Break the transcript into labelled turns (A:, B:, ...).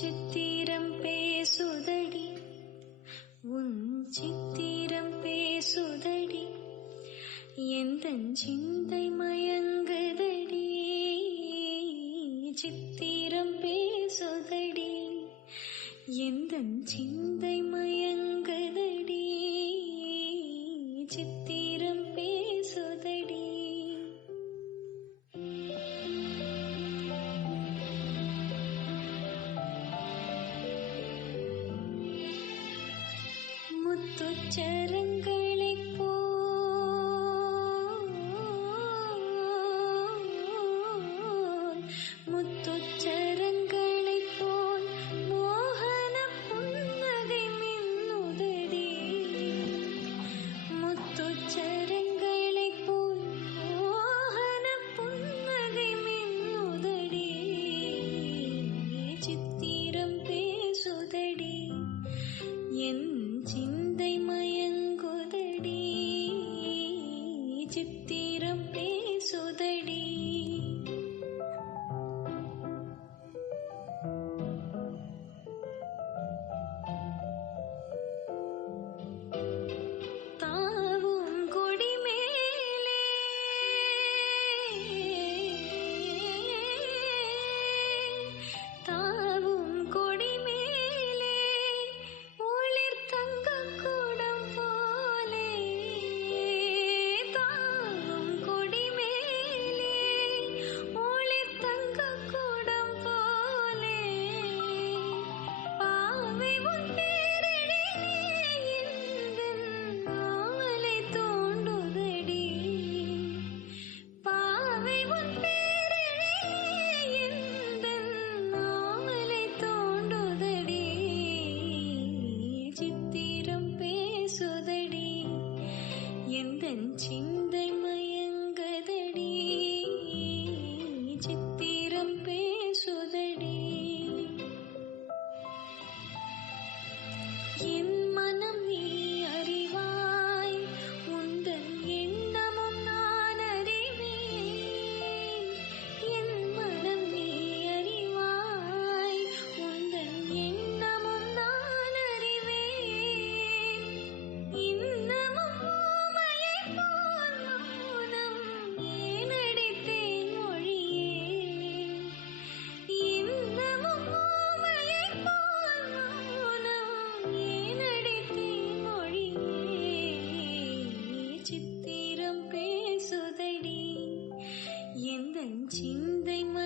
A: சித்திரம் பேசுதடி. உன் சித்திரம் பேசுதடி. எந்த சிந்தை மயங்குதடி. சித்திரம் பேசுதடி. எந்த சிந்தை चरंग sing